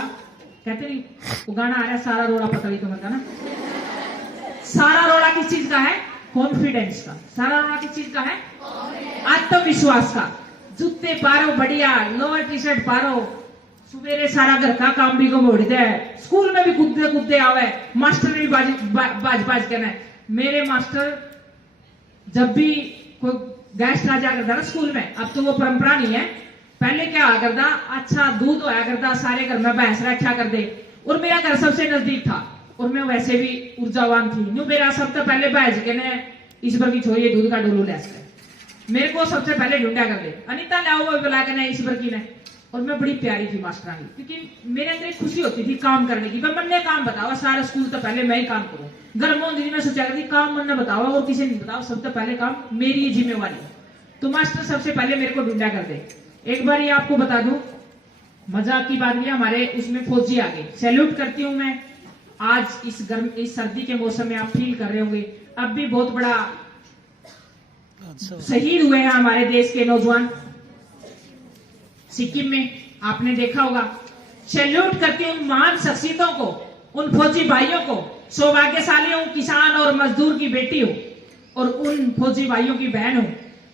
कहते नहीं वो गाना आ रहा है सारा रोड़ा पतली तो मत ना। सारा रोड़ा किस चीज का है? कॉन्फिडेंस का। सारा रोड़ा किस चीज का है? आत्मविश्वास का। जूते पारो बढ़िया, लोअर टी शर्ट पारो, सवेरे सारा घर का काम भी को मोड़ दे, स्कूल में भी कूदते कूदते आवे, मास्टर ने भी बाज बाज कहना है। मेरे मास्टर जब भी कोई गेस्ट आ जाया करता ना स्कूल में, अब तो वो परंपरा नहीं है, पहले क्या हुआ करता, अच्छा दूध होया करता, सारे घर में भैंस रखा कर दे, और मेरा घर सबसे नजदीक था और मैं वैसे भी ऊर्जावान थी। न्यू मेरा सबसे पहले भैंस के ने इस पर की छोड़िए दूध का डोलू ले सकते, मेरे को सबसे पहले ढूंढा कर दे, अनिता लाओ वो बुला के ना इस पर की ने। और मैं बड़ी प्यारी थी मास्टरानी, क्योंकि मेरे अंदर एक खुशी होती थी काम करने की। मैं मन्ने काम बताओ सारा स्कूल तो पहले मैं ही काम करूं। घर में दीदी मैं सोचा करती काम मन्ने बताओ और किसी ने बताओ, सबसे पहले काम मेरी जिम्मेवारी है। तो मास्टर सबसे पहले मेरे को ढूंढा कर दे। एक बार ये आपको बता दूं, मजाक की बात नहीं, हमारे उसमें फौजी आ गए। सैल्यूट करती हूं मैं। आज इस सर्दी के मौसम में आप फील कर रहे होंगे, अब भी बहुत बड़ा शहीद हुए हैं हमारे देश के नौजवान सिक्किम में, आपने देखा होगा। सैल्यूट करती हूं महान शख्सियतों को, उन फौजी भाइयों को, सौभाग्यशाली हूं, किसान और मजदूर की बेटी हूं और उन फौजी भाइयों की बहन हूं।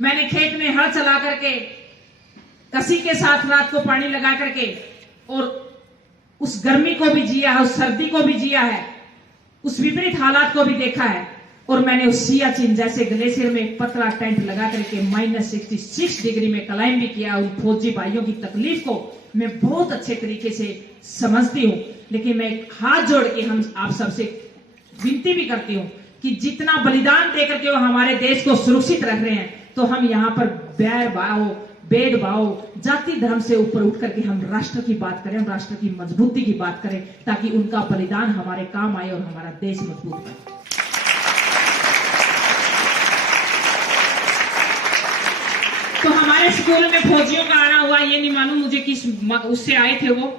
मैंने खेत में हल चला करके कसी के साथ रात को पानी लगा करके और उस गर्मी को भी जिया है, उस सर्दी को भी जिया है, उस विपरीत हालात को भी देखा है। और मैंने उस सियाचिन जैसे ग्लेशियर में पतला टेंट लगा करके -66 डिग्री में क्लाइंब भी किया। उन फौजी भाइयों की तकलीफ को मैं बहुत अच्छे तरीके से समझती हूँ, लेकिन मैं हाथ जोड़ के हम आप सबसे विनती भी करती हूँ कि जितना बलिदान देकर के वो हमारे देश को सुरक्षित रख रहे हैं, तो हम यहाँ पर बैर भाव, भेदभाव, जाति धर्म से ऊपर उठ करके हम राष्ट्र की बात करें, राष्ट्र की मजबूती की बात करें, ताकि उनका बलिदान हमारे काम आए और हमारा देश मजबूत बने। तो हमारे स्कूल में फौजियों का आना हुआ, ये नहीं मालूम मुझे किस उससे आए थे वो।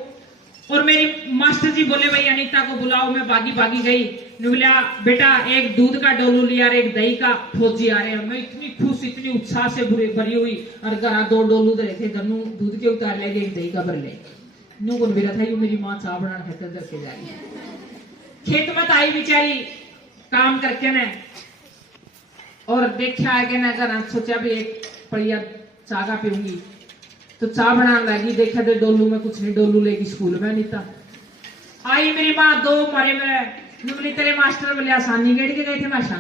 और मेरी मास्टर जी बोले भाई अनीता को बुलाओ। मैं भागी गई, बोला बेटा एक दूध का डोलू लिया और एक दही का फौजी आ रहे हैं। मैं इतनी खुश, इतनी उत्साह से भरी हुई, और घर 2 डोलू रहे थे, गन्नू दूध के उतार ले, एक दही का भर ले। न्यू को मेरा था, मेरी माँ चाह बनाना खेतर करके जा रही, खेत में आई बेचारी काम करके ने, और देखा है कि ना घर सोचा भी एक बढ़िया चागा पीऊंगी, तो चाह बनाने लगी। देखा तो डोलू में कुछ नहीं, डोलू लेगी स्कूल में अनीता आई। मेरी माँ 2 मारे में बोली तेरे मास्टर बोले आसानी गेड़ के गए थे मास्टर।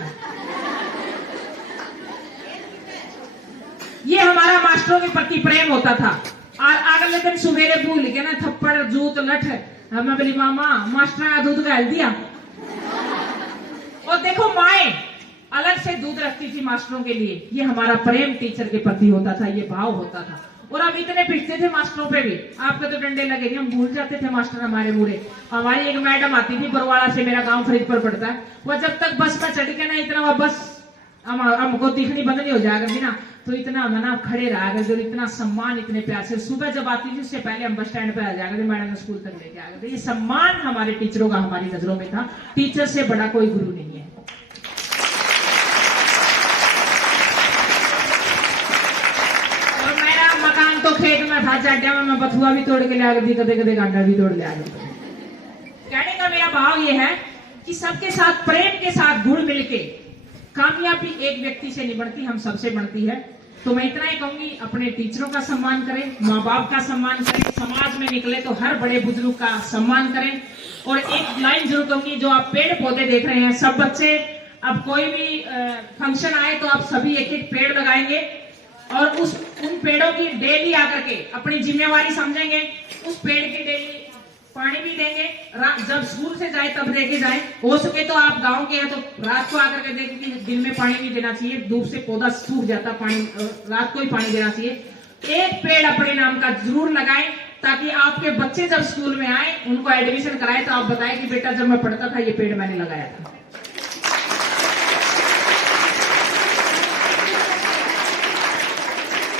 ये हमारा मास्टरों के प्रति प्रेम होता था। और अगले दिन सुबेरे भूल के ना थप्पड़ जूत लठ, मैं बोली मामा मास्टर दूध गाल दिया। और देखो माए अलग से दूध रखती थी मास्टरों के लिए। ये हमारा प्रेम टीचर के प्रति होता था, ये भाव होता था। और अब इतने पिटते थे मास्टरों पे भी, आपके तो डंडे लगे थे, हम भूल जाते थे मास्टर हमारे बूढ़े। हमारी एक मैडम आती थी बरवाड़ा से, मेरा गांव फरीदपुर पड़ता है, वो जब तक बस में चढ़ के ना इतना वह बस हमको दिखनी बंद नहीं हो जाएगा भी ना, तो इतना हम ना खड़े रहा करते, इतना सम्मान, इतने प्यार से। सुबह जब आती थी उससे पहले हम बस स्टैंड पे आ जाएगा, मैडम स्कूल तक लेके आ गए। ये सम्मान हमारे टीचरों का हमारी नजरों में था। टीचर से बड़ा कोई गुरु नहीं है। तो खेत में था, चाटिया में मैं बथुआ भी तोड़ के ले आ गई, कदे कदे गांडा भी तोड़ ले आ गई। कहने का मेरा भाव ये है कि सबके साथ प्रेम के साथ घुल मिल के कामयाबी एक व्यक्ति से नहीं बढ़ती, हम सबसे बढ़ती है। तो मैं इतना ही कहूंगी, अपने टीचरों का सम्मान करें, माँ बाप का सम्मान करें, समाज में निकले तो हर बड़े बुजुर्ग का सम्मान करें। और एक लाइन जरूर कहूंगी, जो आप पेड़ पौधे देख रहे हैं, सब बच्चे अब कोई भी फंक्शन आए तो आप सभी एक पेड़ लगाएंगे और उन पेड़ों की डेली आकर के अपनी जिम्मेवारी समझेंगे, उस पेड़ की डेली पानी भी देंगे। जब स्कूल से जाए तब देके जाए, हो सके तो आप गांव के हैं तो रात को आकर के देखें कि दिन में पानी नहीं देना चाहिए, धूप से पौधा सूख जाता, पानी रात को ही पानी देना चाहिए। एक पेड़ अपने नाम का जरूर लगाएं, ताकि आपके बच्चे जब स्कूल में आए, उनको एडमिशन कराए तो आप बताएं कि बेटा जब मैं पढ़ता था ये पेड़ मैंने लगाया था।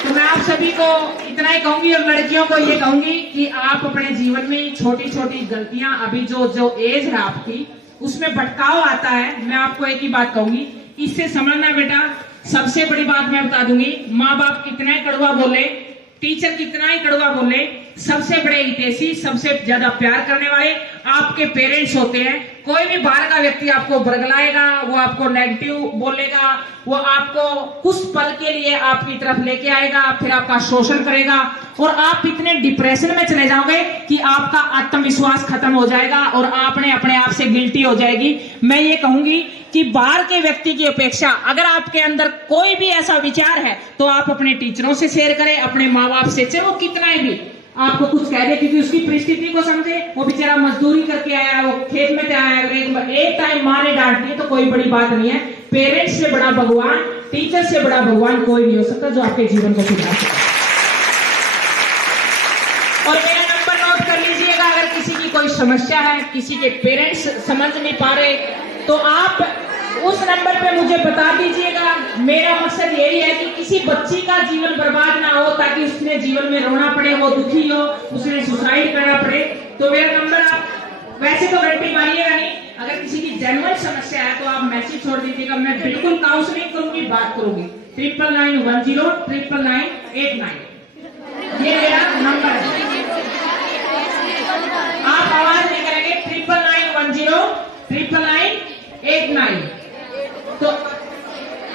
तो मैं आप सभी को इतना ही कहूंगी, और लड़कियों को ये कहूंगी कि आप अपने जीवन में छोटी छोटी गलतियां, अभी जो एज है आपकी, उसमें भटकाव आता है। मैं आपको एक ही बात कहूंगी, इससे समझना बेटा। सबसे बड़ी बात मैं बता दूंगी, माँ बाप कितना ही कड़वा बोले, टीचर कितना ही कड़वा बोले, सबसे बड़े हितैषी, सबसे ज्यादा प्यार करने वाले आपके पेरेंट्स होते हैं। कोई भी बाहर का व्यक्ति आपको बरगलाएगा, वो आपको नेगेटिव बोलेगा, वो आपको कुछ पल के लिए आपकी तरफ लेके आएगा, फिर आपका शोषण करेगा और आप इतने डिप्रेशन में चले जाओगे कि आपका आत्मविश्वास खत्म हो जाएगा और आपने अपने आप से गिल्टी हो जाएगी। मैं ये कहूंगी कि बाहर के व्यक्ति की अपेक्षा अगर आपके अंदर कोई भी ऐसा विचार है तो आप अपने टीचरों से शेयर करें, अपने माँ बाप से, चाहे वो कितना ही भी आपको कुछ कह दे, क्योंकि उसकी परिस्थिति को समझे। वो बेचारा मजदूरी करके आया है, वो खेत में से आया है, एक टाइम माँ ने डांट दी तो कोई बड़ी बात नहीं है। पेरेंट्स से बड़ा भगवान, टीचर से बड़ा भगवान कोई नहीं हो सकता जो आपके जीवन को सुधार सके। और मेरा नंबर नोट कर लीजिएगा, अगर किसी की कोई समस्या है, किसी के पेरेंट्स समझ नहीं पा रहे, तो आप उस नंबर पे मुझे बता दीजिएगा। मेरा मकसद यही है कि किसी बच्ची का जीवन बर्बाद ना हो, ताकि उसने जीवन में रोना पड़े, वो दुखी हो, उसने सुसाइड करना पड़े। तो मेरा नंबर आप वैसे तो गारंटी मारिएगा नहीं, अगर किसी की जेन्युइन समस्या है तो आप मैसेज छोड़ दीजिएगा। मैं बिल्कुल काउंसलिंग करूंगी, बात करूंगी। 9991099989 ये मेरा नंबर है। आप आवाज नहीं करेंगे, 9991099989। तो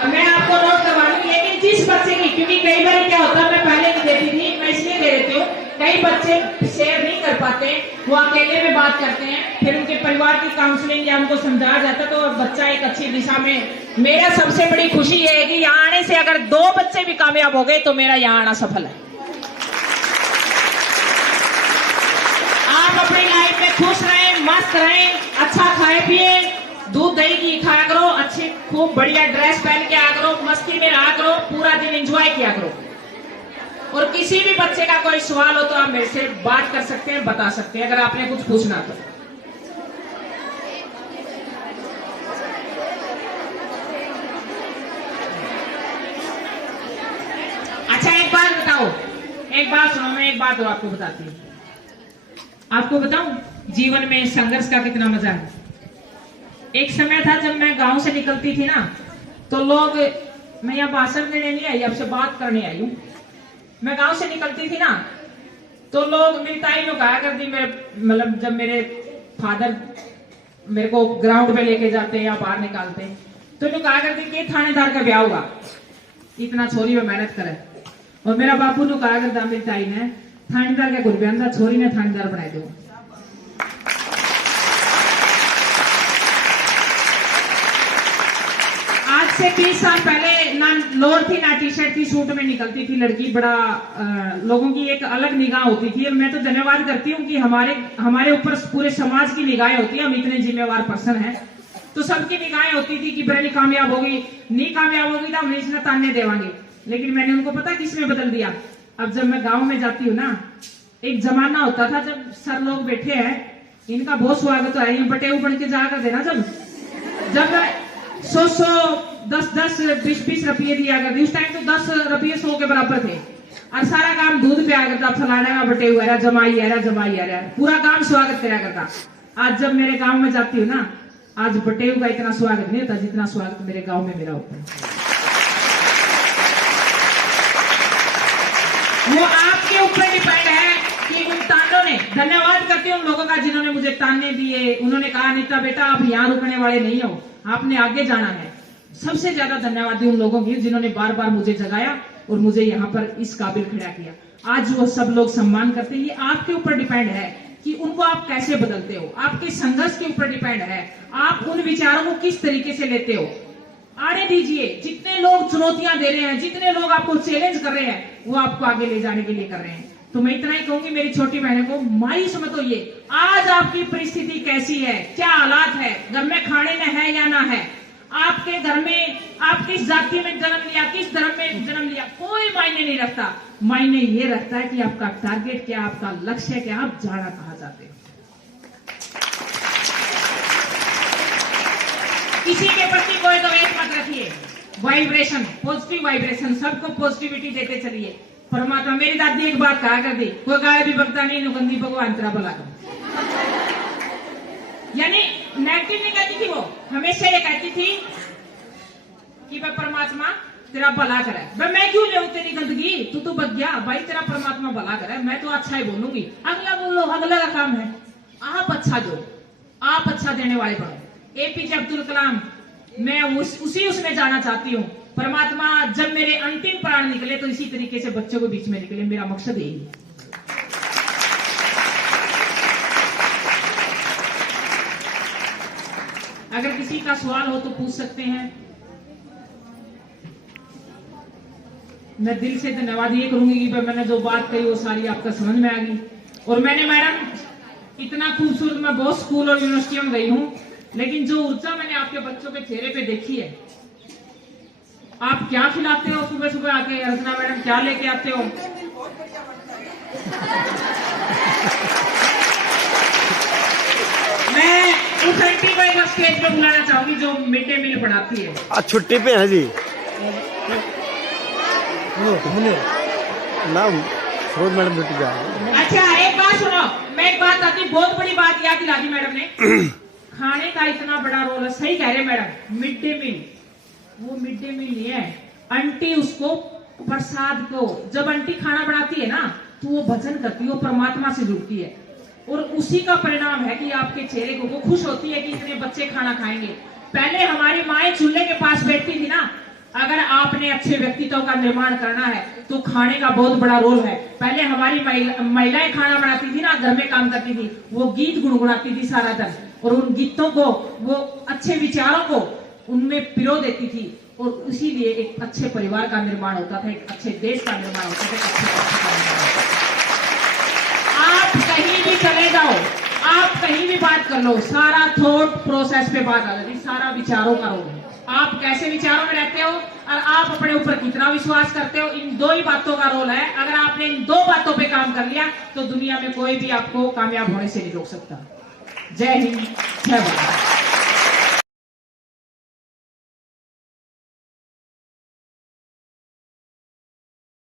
मैं आपको नोट करवा दूंगी, लेकिन जिस बच्चे की, क्योंकि कई बार क्या होता है, मैं पहले नहीं देती थी, मैं इसलिए दे देती हूँ, कई बच्चे शेयर नहीं कर पाते, वो अकेले में बात करते हैं, फिर उनके परिवार की काउंसलिंग या उनको समझाया जाता है तो बच्चा एक अच्छी दिशा में। मेरा सबसे बड़ी खुशी ये है कि यहाँ आने से अगर 2 बच्चे भी कामयाब हो गए तो मेरा यहाँ आना सफल है। आप अपनी लाइफ में खुश रहें, मस्त रहें, अच्छा खाए पिए, दूध दही की खाया करो, अच्छी खूब बढ़िया ड्रेस पहन के आया करो, मस्ती में रहा करो, पूरा दिन एंजॉय किया करो। और किसी भी बच्चे का कोई सवाल हो तो आप मेरे से बात कर सकते हैं, बता सकते हैं, अगर आपने कुछ पूछना तो। अच्छा एक बात बताओ, एक बात सुनो, मैं एक बात और आपको बताती हूँ। आपको बताऊं जीवन में संघर्ष का कितना मजा है। एक समय था जब मैं गांव से निकलती थी ना, तो लोग, मैं यहाँ भाषण देने नहीं आई, आपसे बात करने आई हूँ। मैं गांव से निकलती थी ना, तो लोग मेरी ताई लोग कहा करती, मेरे मतलब जब मेरे फादर मेरे को ग्राउंड पे लेके जाते या बाहर निकालते, तो लोग कहा करते कि थानेदार का ब्याह होगा, इतना छोरी में मेहनत करे। और मेरा बापू ने कहा करता मेरी ताई ने, थानेदार का गुरबियांदा छोरी ने थानेदार बनाए दो। आज से 30 साल पहले ना लोअर थी ना टी शर्ट थी, सूट में निकलती थी लड़की, बड़ा लोगों की एक अलग निगाह होती थी। मैं तो धन्यवाद करती हूँ कि हमारे ऊपर पूरे समाज की निगाहें होती है, हम इतने जिम्मेवार पर्सन हैं, तो सबकी निगाहें होती थी कि बरेली कामयाब होगी, नहीं कामयाब होगी तो हम इसमें ताने देवांगे। लेकिन मैंने उनको पता किसमें बदल दिया। अब जब मैं गाँव में जाती हूँ ना, एक जमाना होता था जब सर लोग बैठे हैं, इनका बहुत स्वागत है, बटेऊ बन के जाकर देना, जब 100 10 20 रुपये दिया करती, उस टाइम तो 10 रुपये 100 के बराबर थे, और सारा काम दूध पे आ करता, फलाना का बटेऊ है, जमाई है, जमाई है, पूरा काम स्वागत करा करता। आज जब मेरे गांव में जाती हूँ ना, आज बटेऊ का इतना स्वागत नहीं होता जितना स्वागत मेरे गांव में मेरा होता है। वो आपके ऊपर डिपेंड है कि उन तानों ने, धन्यवाद करती हूँ उन लोगों का जिन्होंने मुझे ताने दिए, उन्होंने कहा अनीता बेटा आप यहाँ रुकने वाले नहीं हो, आपने आगे जाना है। सबसे ज्यादा धन्यवाद उन लोगों की जिन्होंने बार बार मुझे जगाया और मुझे यहाँ पर इस काबिल खड़ा किया। आज वो सब लोग सम्मान करते हैं। ये आपके ऊपर डिपेंड है कि उनको आप कैसे बदलते हो, आपके संघर्ष के ऊपर डिपेंड है, आप उन विचारों को किस तरीके से लेते हो। आने दीजिए, जितने लोग चुनौतियां दे रहे हैं, जितने लोग आपको चैलेंज कर रहे हैं, वो आपको आगे ले जाने के लिए कर रहे हैं। तो मैं इतना ही कहूंगी मेरी छोटी बहनों को, मायूस मत होइए। आज आपकी परिस्थिति कैसी है, क्या हालात है, घर में खाने में है या ना है, आपके घर में आप किस जाति में जन्म लिया, किस धर्म में जन्म लिया, कोई मायने नहीं रखता। मायने ये रखता है कि आपका टारगेट क्या, आपका लक्ष्य क्या, आप जाना कहां चाहते हो। किसी के प्रति कोई द्वेष मत रखिए, वाइब्रेशन, पॉजिटिव वाइब्रेशन, सबको पॉजिटिविटी देते चलिए। परमात्मा, मेरी दादी एक बात कहा करती, कोई गाय भी बकता नहीं, नुगंदी भगवान तेरा भला कर। यानी नेगेटिव नहीं कहती थी वो, हमेशा ये कहती थी कि वह परमात्मा तेरा भला करे। मैं क्यों ले तेरी गंदगी, तू तो बच गया भाई, तेरा परमात्मा भला करे, मैं तो अच्छा ही बोलूंगी, अगला बोलो, अगला का काम है। आप अच्छा दो, आप अच्छा देने वाले बनो। एपीजे अब्दुल कलाम, मैं उसी उसमें जाना चाहती हूँ। परमात्मा जब मेरे अंतिम प्राण निकले तो इसी तरीके से बच्चों के बीच में निकले, मेरा मकसद यही है। अगर किसी का सवाल हो तो पूछ सकते हैं। मैं दिल से धन्यवाद ये करूंगी कि मैंने जो बात कही वो सारी आपका समझ में आ गई। और मैंने मैडम इतना खूबसूरत, मैं बहुत स्कूल और यूनिवर्सिटी में गई हूँ, लेकिन जो ऊर्जा मैंने आपके बच्चों के चेहरे पे देखी है। आप क्या खिलाते हो सुबह सुबह आके, रचना मैडम क्या लेके आते हो? मैं उस आंटी को एक स्टेज पे बुलाना चाहूंगी जो मिड डे मील पढ़ाती है। आज छुट्टी पे है जी नाम रोज मैडम छुट्टी पे। अच्छा एक बात सुनो, मैं एक बात आती, बहुत बड़ी बात याद दिला दी मैडम ने। खाने का इतना बड़ा रोल है, सही कह रहे मैडम। मिड डे मील, वो मिड डे मील नहीं है, आंटी उसको प्रसाद को, जब आंटी खाना बनाती है ना तो वो भजन करती है, वो परमात्मा से जुड़ती है, और उसी का परिणाम है कि आपके चेहरे को वो खुश होती है कि इतने बच्चे खाना खाएंगे। पहले हमारी माएं चूल्हे के पास बैठती थी ना। अगर आपने अच्छे व्यक्तित्व का निर्माण करना है तो खाने का बहुत बड़ा रोल है। पहले हमारी महिलाएं खाना बनाती थी ना, घर में काम करती थी, वो गीत गुनगुनाती थी सारा दिन, और उन गीतों को, वो अच्छे विचारों को उनमें पिरो देती थी, और इसीलिए एक अच्छे परिवार का निर्माण होता था, एक अच्छे देश का निर्माण होता था, एक अच्छे राष्ट्र का निर्माण होता था। आप कहीं भी चले जाओ, आप कहीं भी बात कर लो, सारा थॉट प्रोसेस पे बात आ जाती है, सारा विचारों का रोल है। आप कैसे विचारों में रहते हो और आप अपने ऊपर कितना विश्वास करते हो, इन दो ही बातों का रोल है। अगर आपने इन दो बातों पे काम कर लिया तो दुनिया में कोई भी आपको कामयाब होने से नहीं रोक सकता। जय हिंद, जय भारत।